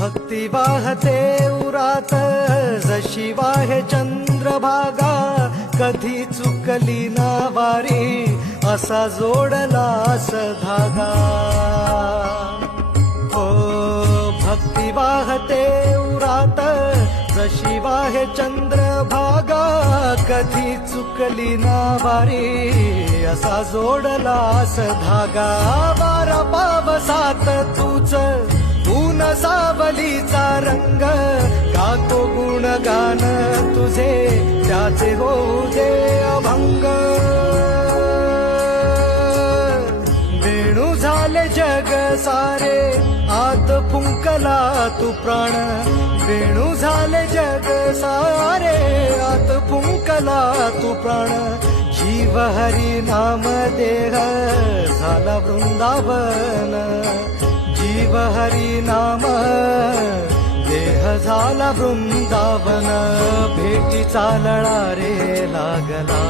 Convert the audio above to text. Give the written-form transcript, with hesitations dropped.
भक्ती वाहते उरात जशी वाहे चंद्रभागा, कधी चुकली ना वारी असा जोडलास धागा. हो भक्ती वाहते उरात जशी वाहे चंद्रभागा, कधी चुकली ना वारी असा जोडलास धागा. वारा पावसात तूच ऊन सावलीचा रंग, गातो गुणगान तुझे त्याचे होऊ दे अभंग. वेणू झाले जग सारे आत फुंकला तू प्राण, वेणू झाले जग सारे आत फुंकला तू प्राण. जीव हरी नाम देह झाला वृंदावन, जीव हरी नाम देह झाला वृंदावन. भेटीचा लळा रे लागला